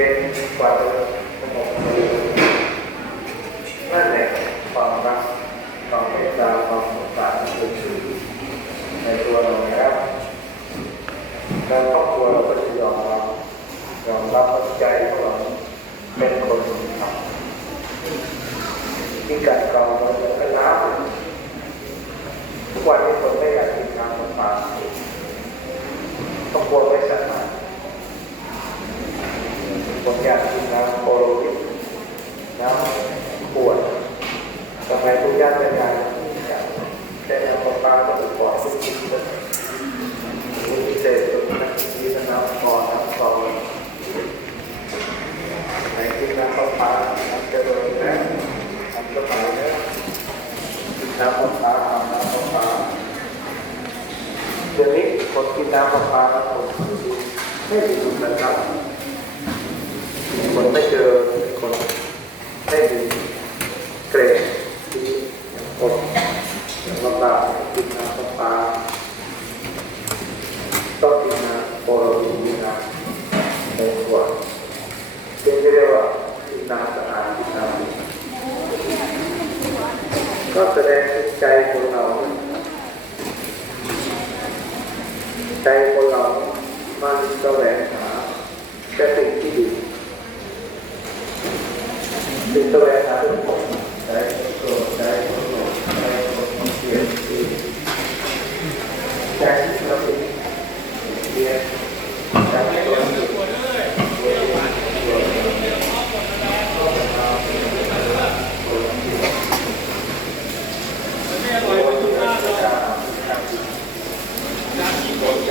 เย็นกว่าเดิมสงบดิมนั่นแหละความรักความเมตตาความสงสารที่เกิดขึ้นในตัวเราแล้วแล้วครอบครัวเราก็จะยอมรับยอมรับใจของเราเป็นคนทำที่การเก่าราจะไม่ล้าทุกวันนี้คนไม่อยากกินน้ำประปาครอบครัวไม่สามารถ ผมอยากกินน้ำโคโลริน้ำขวดทำไมทุกย่านเป็นงานอยากได้น้ำประปาก็ถูกบอกทุกทีเลยมีพิเศษตรงนั้นที่น้ำคอน้ำคอไหนกินน้ำประปาน้ำเจริญแล้วน้ำกระเป๋าแล้วกินน้ำประปาเอาน้ำประปาเดี๋ยวนี้ คนกินน้ำประปาแล้วคนไม่ดีคุณภาพคนไม่เจอคนไม่มีเกรดที่คนลำบากกินน้ำประปาต้องกินน้ำโปรตีนน้ำในขวดซึ่งเรียกว่ากินน้ำสะอาดกินน้ำดีก็แสดงถึงใจคนเรา ใจคนเรามันแสวงหาแต่สิ่งที่ดีสิ่งแสวงหาทุกคนใจคนโกรธใจโกรธใจคนเกลียดใจที่เราเป็นเกลียดใจที่เราเป็นใจ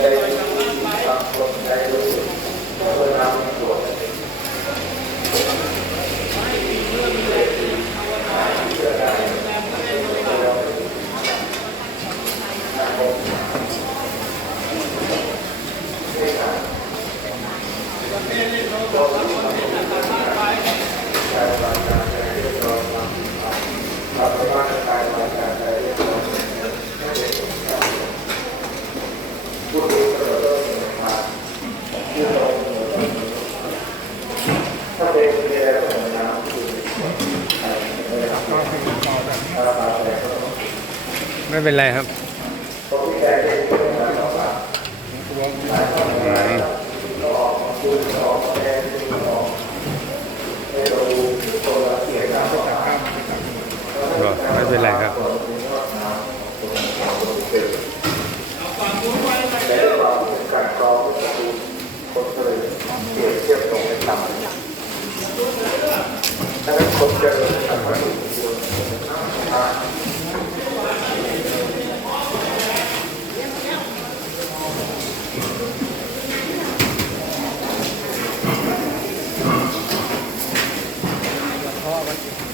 สังคมใจรู้สึกเวลามันโกรธ ถ้าเป็นเรือแล้วก็น้ำคือ ไม่เป็นไรครับ เป็นไรครับพราว่าวัน